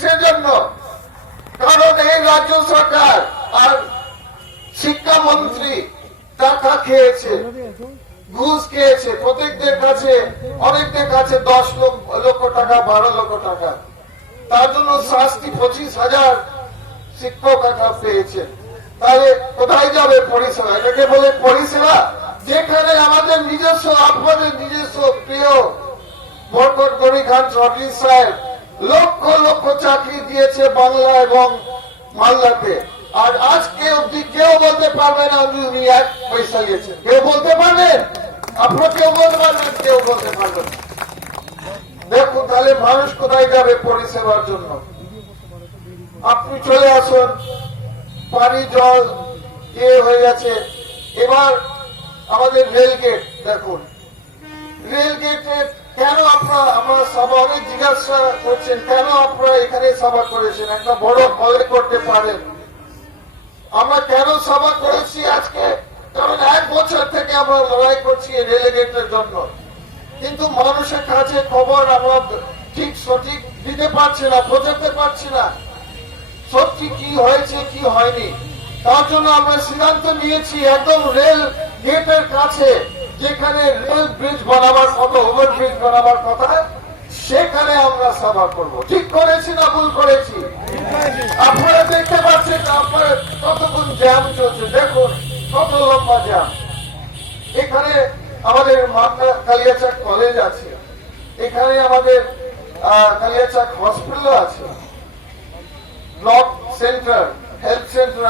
কিসের জন্য। কারণ এই রাজ্য সরকার আর শিক্ষামন্ত্রী টাকা খেয়েছে, ঘুষ খেয়েছে। প্রত্যেকদের কাছে, অনেকদের কাছে দশ লক্ষ টাকা, বারো লক্ষ টাকা। তার জন্য শাস্তি পঁচিশ হাজার শিক্ষক একা পেয়েছে। তাহলে কোথায় যাবে পরিষেবা? এটাকে বলে পরিষেবা? যেখানে আমাদের নিজস্ব, আপনাদের নিজস্ব প্রিয় বরকত গনি খান চৌধুরী সাহেব লক্ষ লক্ষ চাকরি দিয়েছে বাংলা এবং মালদাতে আর আজকে অব্দি কেউ বলতে পারবে না উনি এক পয়সা নিয়েছেন কেউ বলতে পারবেন আপনারা কেউ বলতে পারবেন, কেউ বলতে পারবেন দেখুন, তাহলে মানুষ কোথায় যাবে পরিষেবার জন্য? আপনি চলে আসুন। পানি, জল ইয়ে হয়ে গেছে। এবার আমাদের রেল গেট দেখুন। রেল গেটে কেন আপনারা আমার সভা জিজ্ঞাসা করছেন, কেন আপনারা এখানে সভা করেছেন? একটা বড় হলে করতে পারেন। আমরা কেন সভা করেছি আজকে? কারণ এক বছর থেকে আমরা লড়াই করছি এই রেল গেটের জন্য। কিন্তু মানুষের কাছে খবর আমরা ঠিক সঠিক দিতে পারছি না পৌঁছাতে পারছি না। সত্যি কি হয়েছে, কি হয়নি? তার জন্য আমরা সিদ্ধান্ত নিয়েছি একদম রেল গেটের কাছে, যেখানে রেল ব্রিজ বানাবার কথা ওভার ব্রিজ বানাবার কথা সেখানে আমরা সভা করব। ঠিক করেছি না ভুল করেছি? আপনারা দেখতে পাচ্ছেন আপনার কতক্ষণ জ্যাম চলছে। দেখুন, কত লম্বা জ্যাম। এখানে আমাদের কালিয়াচাক কলেজ আছে। এখানে আমাদের কালিয়াচাক হসপিটাল আছে। ব্লক সেন্টার হেলথ সেন্টার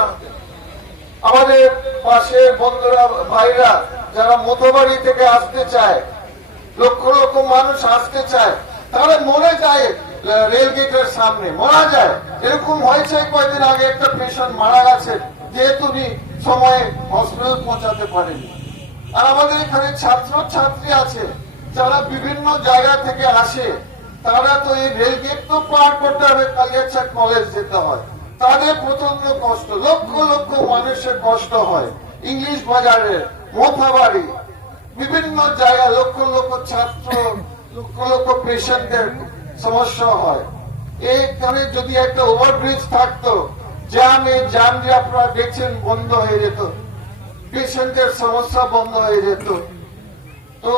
আমাদের পাশে বন্ধুরা, ভাইরা, যারা মতবাড়ি থেকে আসতে চায়, লক্ষ লক্ষ মানুষ আসতে চায় তারা মরে যায় রেল গেটের সামনে। মারা যায়। এরকম হয়েছে কয়েকদিন আগে, একটা পেশেন্ট মারা গেছে, যেহেতু সময়ে হসপিটাল পৌঁছাতে পারেনি। আর আমাদের এখানে ছাত্র ছাত্রী আছে, যারা বিভিন্ন জায়গা থেকে আসে, তারা তো এই রেল গেট তো পার করতে হবে কালিয়াচা কলেজ যেতে হয়। তাদের প্রচণ্ড কষ্ট, লক্ষ লক্ষ মানুষের কষ্ট হয়। ইংলিশ বাজারে মোথাবাড়ি, বিভিন্ন জায়গায় লক্ষ লক্ষ ছাত্র লক্ষ লক্ষ পেশেন্টের সমস্যা হয়। এইখানে যদি একটা ওভারব্রিজ থাকতো, জ্যাম এই জ্যাম যে আপনারা দেখছেন বন্ধ হয়ে যেত। পেশেন্টের সমস্যা বন্ধ হয়ে যেত। তো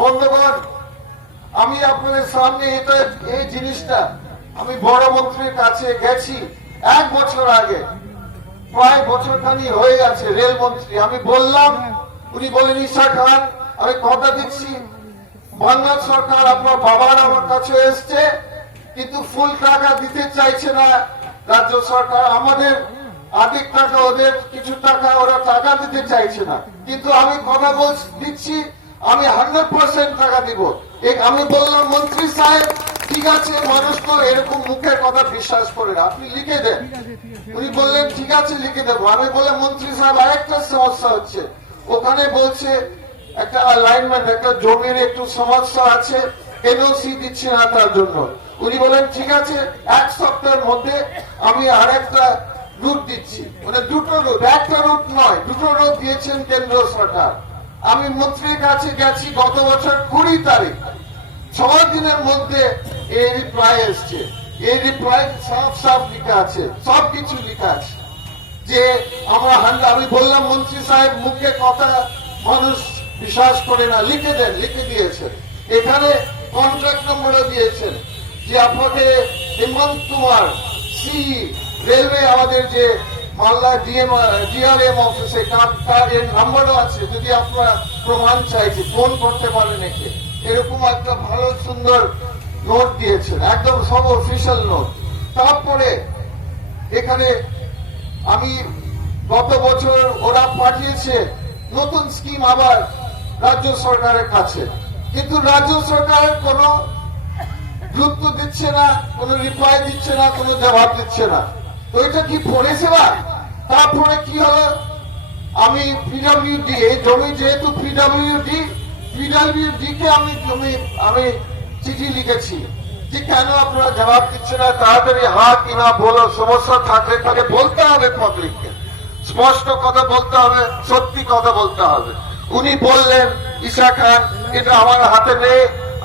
বন্ধুগণ, আমি আপনাদের সামনে এটা, এই জিনিসটা আমি বড় মন্ত্রীর কাছে গেছি এক বছর আগে। প্রায় বছর খানি হয়ে গেছে রেলমন্ত্রী আমি বললাম, উনি বলেন, ঈশা খান, আমি কথা দিচ্ছি বাংলা সরকার আপনার বাবার আমার কাছে এসছে কিন্তু ফুল টাকা দিতে চাইছে না। রাজ্য সরকার আমাদের আধিক টাকা ওদের কিছু টাকা ওরা টাকা দিতে চাইছে না। কিন্তু আমি কথা বল দিচ্ছি আমি হান্ড্রেড পার্সেন্ট টাকা দিব। আমি বললাম মন্ত্রী সাহেব ঠিক আছে মানুষ তো এরকম মুখের কথা বিশ্বাস করে না। আপনি লিখে দেন। উনি বললেন ঠিক আছে লিখে দেবো। আমি বললাম মন্ত্রী সাহেব আরেকটা সমস্যা হচ্ছে। ওখানে বলছে একটা লাইনম্যান একটা জমির একটু সমস্যা আছে এনওসি দিচ্ছে না তার জন্য। উনি বলেন, ঠিক আছে, এক সপ্তাহের মধ্যে আমি রুট দিচ্ছি। মানে দুটো রুট একটা রুট নয়, দুটো রুট দিয়েছেন কেন্দ্র সরকার। আমি মন্ত্রীর কাছে গেছি গত বছর কুড়ি তারিখ। ছয় দিনের মধ্যে এই রিপ্লাই এসছে। এই রিপ্লাই সাফ সাফ লেখা আছে, সব কিছু লেখা আছে। যে আমরা হান্ডা আমি বললাম, মন্ত্রী সাহেব মুখে কথা, মানুষ বিশ্বাস করে না, লিখে দেন, লিখে দিয়েছেন। এখানে কন্ট্রাক্ট নম্বরও দিয়েছেন যে আপনাকে হেমন্ত কুমার সি রেলওয়ে আমাদের যে মালদা ডিএম ডিআরএম অফিসে তার তার এর নাম্বারও আছে, যদি আপনারা প্রমাণ চাইছে ফোন করতে পারেন একে এরকম একটা ভালো, সুন্দর নোট দিয়েছেন, একদম সব অফিসিয়াল নোট তারপরে এখানে আমি গত বছর ওরা পাঠিয়েছে, নতুন স্কিম আবার রাজ্য সরকারের কাছে। কিন্তু রাজ্য সরকারের কোনো গুরুত্ব দিচ্ছে না, কোনো রিপ্লাই দিচ্ছে না, কোনো জবাব দিচ্ছে না। তো এটা কি পরিষেবা তারপরে কি হলো? আমি পিডব্লিউডি এই জমি যেহেতু পিডব্লিউডি পিডব্লিউডি কে আমি জমি, আমি চিঠি লিখেছি যে কেন আপনারা জবাব দিচ্ছে না? তাড়াতাড়ি হা কি না বলো, সমস্যা থাকলে তাকে বলতে হবে পাবলিককে স্পষ্ট কথা বলতে হবে, সত্যি কথা বলতে হবে। উনি বললেন, ঈশা খান, এটা আমার হাতে নেই,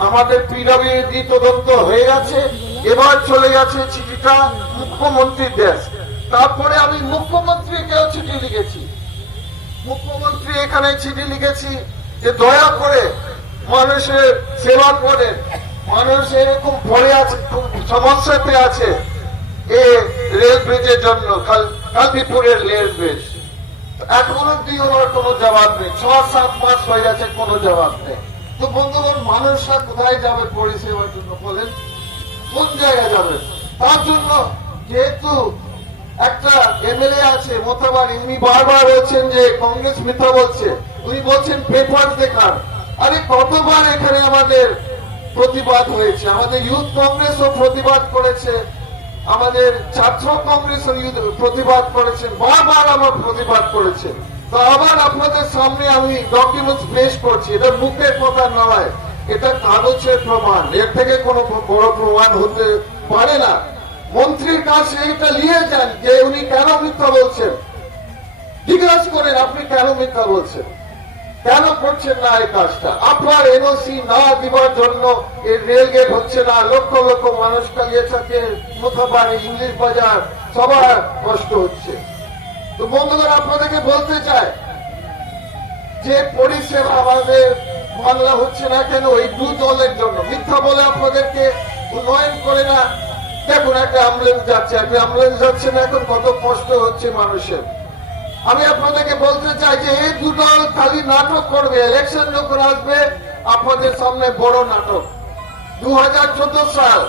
আমাদের পিডব্লিউডি তদন্ত হয়ে গেছে, এবার চলে গেছে চিঠিটা মুখ্যমন্ত্রীর দেশ তারপরে আমি মুখ্যমন্ত্রীকেও চিঠি লিখেছি। মুখ্যমন্ত্রী এখানে চিঠি লিখেছি যে, দয়া করে মানুষের সেবা করে মানুষ এরকম পড়ে আছে সমস্যাতে আছে। এ রেল ব্রিজের জন্য, কাল কালদিপুরের রেল ব্রিজ আছে বারবার বলছেন যে কংগ্রেস মিথ্যা বলছে। উনি বলছেন পেপার দেখান। আরে, কতবার এখানে আমাদের প্রতিবাদ হয়েছে? আমাদের ইউথ কংগ্রেসও প্রতিবাদ করেছে। আমাদের ছাত্র কংগ্রেস প্রতিবাদ করেছেন, বারবার আমার প্রতিবাদ করেছে তো আবার আপনাদের সামনে আমি ডকুমেন্টস পেশ করছি, এটা মুখের কথা নয়, এটা কাগজের প্রমাণ। এর থেকে কোনো বড় প্রমাণ হতে পারে না। মন্ত্রীর কাছে এটা নিয়ে যান, যে উনি কেন মিথ্যা বলছেন। জিজ্ঞাসা করেন, আপনি কেন মিথ্যা বলছেন? কেন করছেন না এই কাজটা? আপনার এনওসি না দিবার জন্য এই রেল গেট হচ্ছে না। লক্ষ লক্ষ মানুষ কালিয়ে থাকে মোথাবাড়ি ইংলিশ বাজার, সবার কষ্ট হচ্ছে। তো বন্ধুগণ, আপনাদেরকে বলতে চাই যে পরিষেবা আমাদের বাংলা হচ্ছে না কেন? ওই দু দলের জন্য। মিথ্যা বলে আপনাদেরকে উন্নয়ন করে না। দেখুন, একটা অ্যাম্বুলেন্স যাচ্ছে, একটা অ্যাম্বুলেন্স যাচ্ছে না। এখন কত কষ্ট হচ্ছে মানুষের। আমি আপনাদেরকে বলতে চাই যে এই দু দল খালি নাটক করবে ইলেকশন যখন আসবে, আপনাদের সামনে বড় নাটক। দু সাল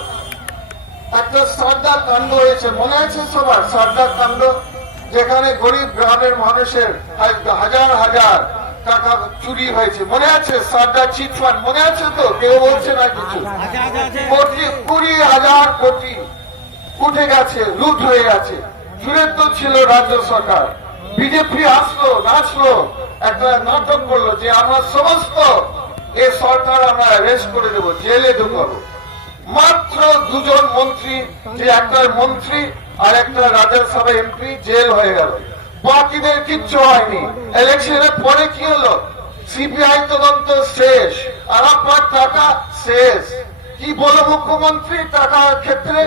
একটা সারদা কাণ্ড হয়েছে, মনে আছে সবার? সারদা কাণ্ড, যেখানে গরিব গ্রামের মানুষের হাজার হাজার টাকা চুরি হয়েছে। মনে আছে সারদা চিটফান্ড? মনে আছে তো? কেউ বলছে না কিছু? কুড়ি হাজার কোটি উঠে গেছে, লুট হয়ে গেছে। জুড়ে তো ছিল রাজ্য সরকার। বিজেপি আসলো, নাচলো, একটা নাটক করল যে আমরা সমস্ত এ সরকার আমরা অ্যারেস্ট করে দেবো, জেলে ঢুকাবো। মাত্র দুজন মন্ত্রী, যে একটা মন্ত্রী আর একটা রাজ্যসভা এমপি জেল হয়ে গেল। বাকিদের কিচ্ছু হয়নি। ইলেকশনের পরে কি হলো? সিবিআই তদন্ত শেষ আর আপনার টাকা শেষ। কি বলো মুখ্যমন্ত্রী টাকার ক্ষেত্রে?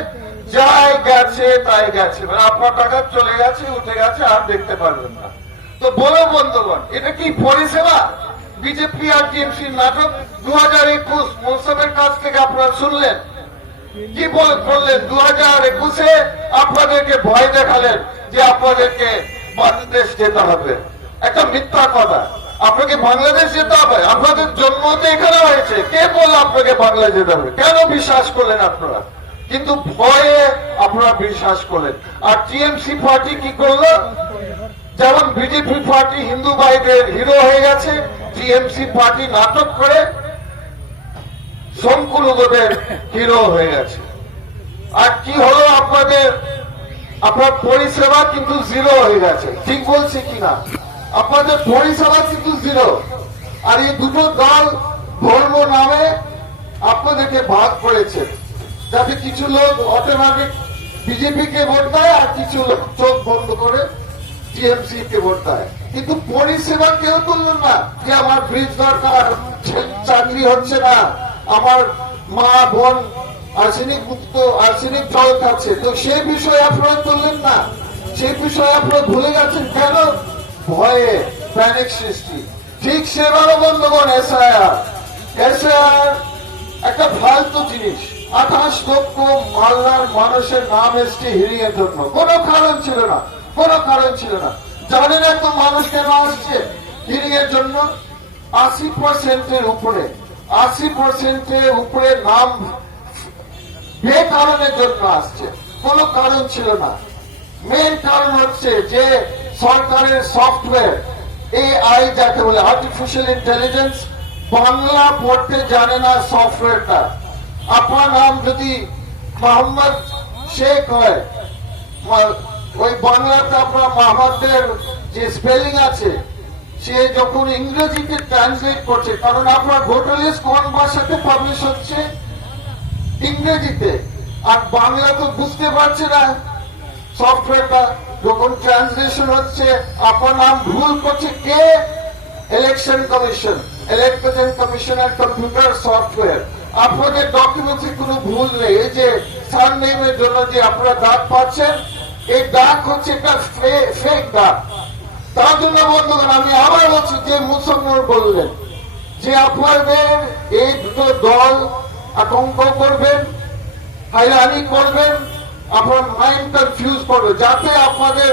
যাই গেছে, তাই গেছে। মানে আপনার টাকা চলে গেছে, উঠে গেছে, আর দেখতে পারবেন না। তো বলো, বন্ধুগণ, এটা কি পরিষেবা? বিজেপি আর টিএমসির নাটক দু হাজার একুশ মৌসুমের কাছ থেকে আপনারা শুনলেন? কি করলেন? দু হাজার একুশে আপনাদেরকে ভয় দেখালেন যে আপনাদেরকে বাংলাদেশ যেতে হবে। একটা মিথ্যা কথা। আপনাকে বাংলাদেশ যেতে হবে। আপনাদের জন্ম তো এখানে হয়েছে। কে বলল আপনাকে বাংলাদেশ যেতে হবে? কেন বিশ্বাস করলেন আপনারা? কিন্তু ভয়ে আপনারা বিশ্বাস করলেন। আর টিএমসি পার্টি কি করল? যেমন বিজেপি পার্টি হিন্দু ভাইদের হিরো হয়ে গেছে, টিএমসি পার্টি নাটক করে সংকুলদের হিরো হয়ে গেছে। আর কি হলো আপনাদের? আপনার পরিষেবা কিন্তু জিরো হয়ে গেছে। ঠিক বলছি কিনা আপনাদের পরিষেবা কিন্তু জিরো। আর এই দুটো দল ধর্ম নামে আপনাদেরকে ভাগ করেছে। যাতে কিছু লোক অটোমেটিক বিজেপি কে ভোট দেয় আর কিছু লোক চোখ বন্ধ করে টিএমসি কে ভোট দেয়। কিন্তু পরিষেবা কেউ তুললেন না যে আমার ব্রিজ দরকার চাকরি হচ্ছে না, আমার মা, বোন, আর্সেনিক মুক্ত, আর্সেনিক জল খাচ্ছে। তো সেই বিষয়ে আপনারা তুললেন না। সেই বিষয়ে আপনারা ভুলে গেছেন কেন? ভয়ে প্যানিক সৃষ্টি। ঠিক সেভাবে বন্ধুগণ এসআইআর এসআইআর একটা ফালতু জিনিস। আঠাশ লক্ষ মাল্লার মানুষের নাম এসছে হিরিং জন্য। কোনো কারণ ছিল না, কোনো কারণ ছিল না। জানেন এত মানুষ কেন আসছে হিরিং জন্য? আশি পার্সেন্টের উপরে, আশি পার্সেন্টের উপরে নাম বে কারণের জন্য আসছে। কোনো কারণ ছিল না। মেন কারণ হচ্ছে যে সরকারের সফটওয়্যার, এআই যাকে বলে আর্টিফিশিয়াল ইন্টেলিজেন্স বাংলা পড়তে জানে না সফটওয়্যারটা। আপনার নাম যদি মোহাম্মদ শেখ হয় ওই বাংলাতে আপনার মোহাম্মদের যে স্পেলিং আছে, সে যখন ইংরেজিতে ট্রান্সলেট করছে, কারণ আপনার ভোটার লিস্ট কোন ভাষাতে পাবলিশ হচ্ছে? ইংরেজিতে। আর বাংলা তো বুঝতে পারছে না। সফটওয়্যারটা যখন ট্রান্সলেশন হচ্ছে, আপনার নাম ভুল করছে কে? ইলেকশন কমিশন ইলেকশন কমিশনের কম্পিউটার সফটওয়্যার আপনাদের ডকুমেন্টসে কোনো ভুল নেই, এই যে সারনেমের জন্য যে আপনারা ডাক পাচ্ছেন, এই ডাক হচ্ছে একটা ফেক ডাক। তার জন্য বন্ধুগণ, আমি আবার বলছি, যে মুসলমান বললেন যে আপনাদের এই দুটো দল আতঙ্ক করবেন, হাইরানি করবেন, আপনার মাইন্ড কনফিউজ করবে যাতে আপনাদের